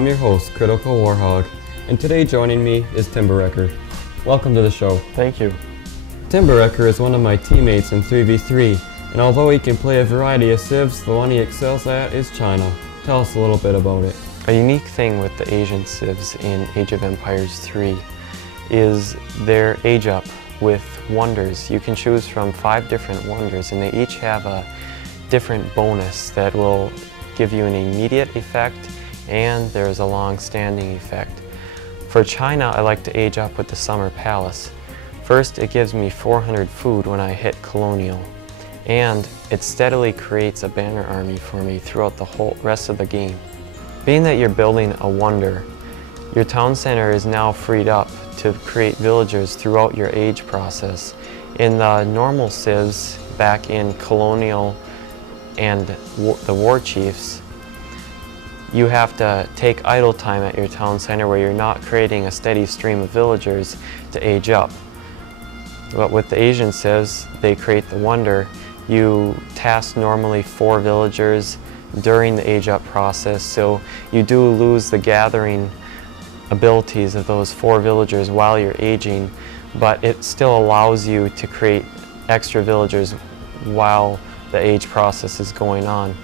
I'm your host, CriticalWarHog, and today joining me is Timberwrecker. Welcome to the show. Thank you. Timberwrecker is one of my teammates in 3v3, and although he can play a variety of civs, the one he excels at is China. Tell us a little bit about it. A unique thing with the Asian civs in Age of Empires 3 is their age up with wonders. You can choose from 5 different wonders, and they each have a different bonus that will give you an immediate effect, and there's a long-standing effect. For China, I like to age up with the Summer Palace. First, it gives me 400 food when I hit Colonial, and it steadily creates a banner army for me throughout the whole rest of the game. Being that you're building a wonder, your town center is now freed up to create villagers throughout your age process. In the normal civs back in Colonial and the War Chiefs, you have to take idle time at your town center where you're not creating a steady stream of villagers to age up. But with the Asian civs, they create the wonder. You task normally 4 villagers during the age up process, so you do lose the gathering abilities of those 4 villagers while you're aging, but it still allows you to create extra villagers while the age process is going on.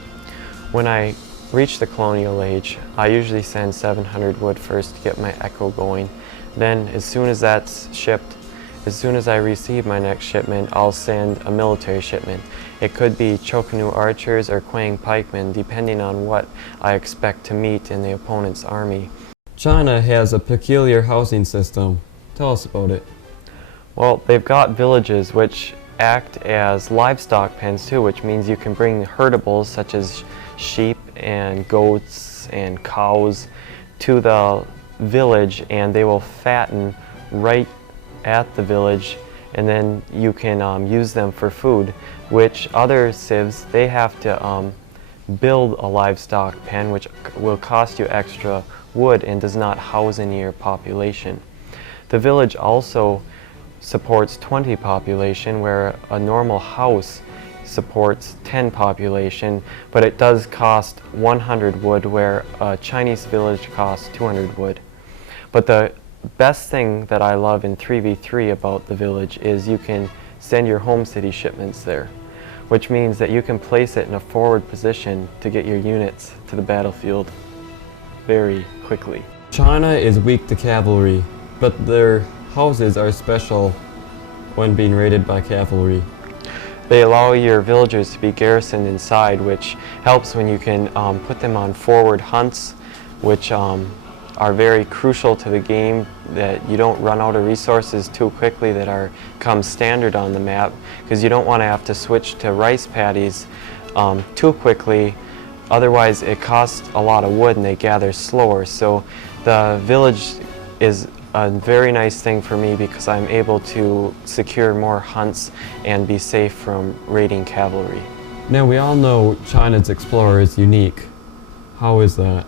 When I reach the Colonial Age, I usually send 700 wood first to get my echo going. Then as soon as that's shipped, as soon as I receive my next shipment, I'll send a military shipment. It could be Chokanu archers or Quang pikemen, depending on what I expect to meet in the opponent's army. China has a peculiar housing system. Tell us about it. Well, they've got villages which act as livestock pens too, which means you can bring herdables such as sheep and goats and cows to the village, and they will fatten right at the village, and then you can use them for food, which other civs, they have to build a livestock pen, which will cost you extra wood and does not house any of your population. The village also supports 20 population, where a normal house supports 10 population, but it does cost 100 wood, where a Chinese village costs 200 wood. But the best thing that I love in 3v3 about the village is you can send your home city shipments there, which means that you can place it in a forward position to get your units to the battlefield very quickly. China is weak to cavalry, but their houses are special when being raided by cavalry. They allow your villagers to be garrisoned inside, which helps when you can put them on forward hunts, which are very crucial to the game, that you don't run out of resources too quickly that come standard on the map, because you don't want to have to switch to rice paddies too quickly. Otherwise it costs a lot of wood and they gather slower. So the village is a very nice thing for me because I'm able to secure more hunts and be safe from raiding cavalry. Now we all know China's explorer is unique. How is that?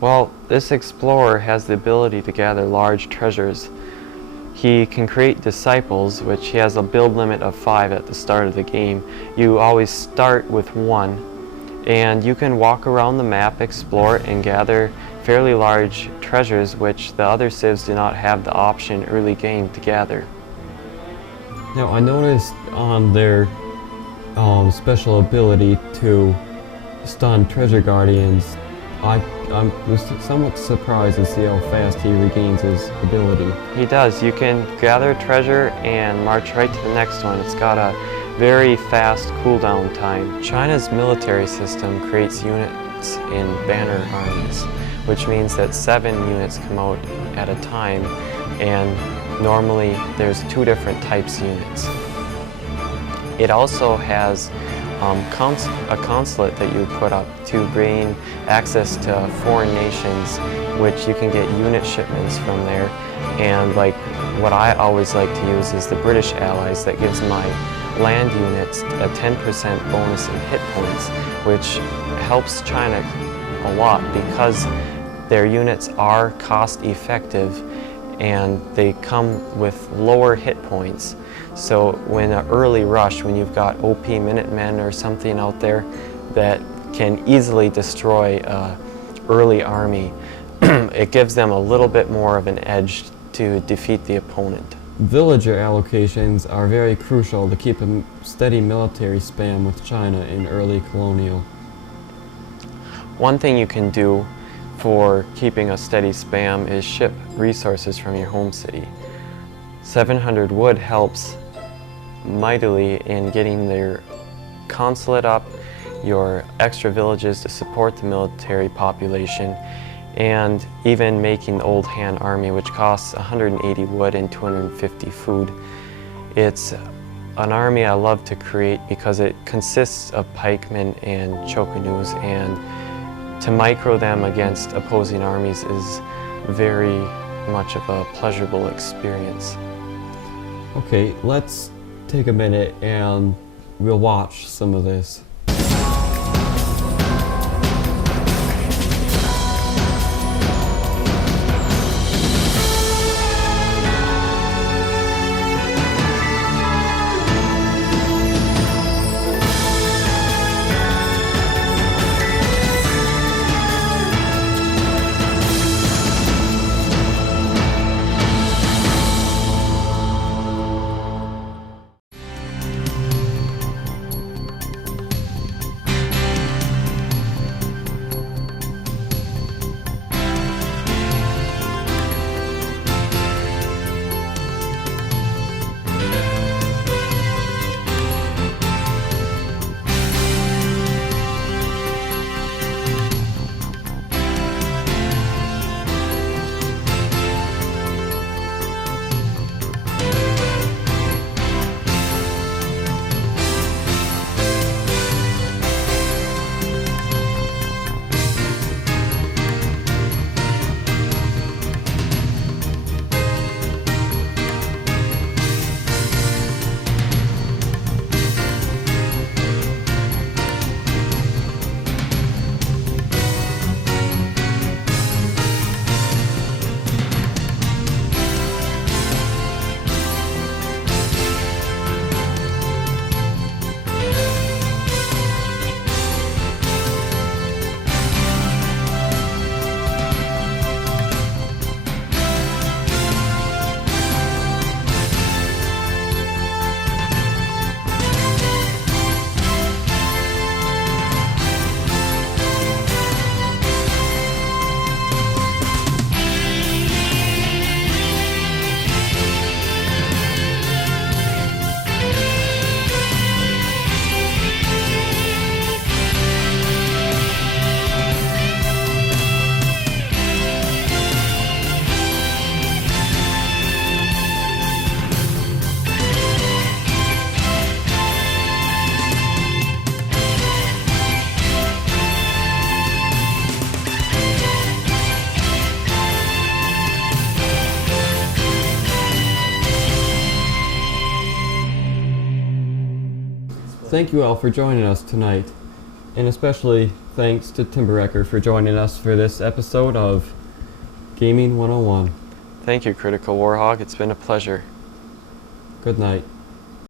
Well, this explorer has the ability to gather large treasures. He can create disciples, which he has a build limit of 5 at the start of the game. You always start with 1, and you can walk around the map, explore, and gather fairly large treasures, which the other civs do not have the option early game to gather. Now I noticed on their special ability to stun treasure guardians, I was somewhat surprised to see how fast he regains his ability. He does. You can gather treasure and march right to the next one. It's got a very fast cooldown time. China's military system creates units in banner armies, which means that 7 units come out at a time, and normally there's 2 different types of units. It also has a consulate that you put up to gain access to foreign nations, which you can get unit shipments from there. And like what I always like to use is the British allies, that gives my land units a 10% bonus in hit points, which helps China a lot because their units are cost effective and they come with lower hit points. So when an early rush, when you've got OP Minutemen or something out there that can easily destroy a early army, it gives them a little bit more of an edge to defeat the opponent. Villager allocations are very crucial to keep a steady military spam with China in early colonial. One thing you can do for keeping a steady spam is ship resources from your home city. 700 wood helps mightily in getting their consulate up, your extra villages to support the military population, and even making the Old Han Army, which costs 180 wood and 250 food. It's an army I love to create because it consists of pikemen and chokanus, and to micro them against opposing armies is very much of a pleasurable experience. Okay, let's take a minute and we'll watch some of this. Thank you all for joining us tonight, and especially thanks to Timberwrecker for joining us for this episode of Gaming 101. Thank you, Critical Warhog. It's been a pleasure. Good night.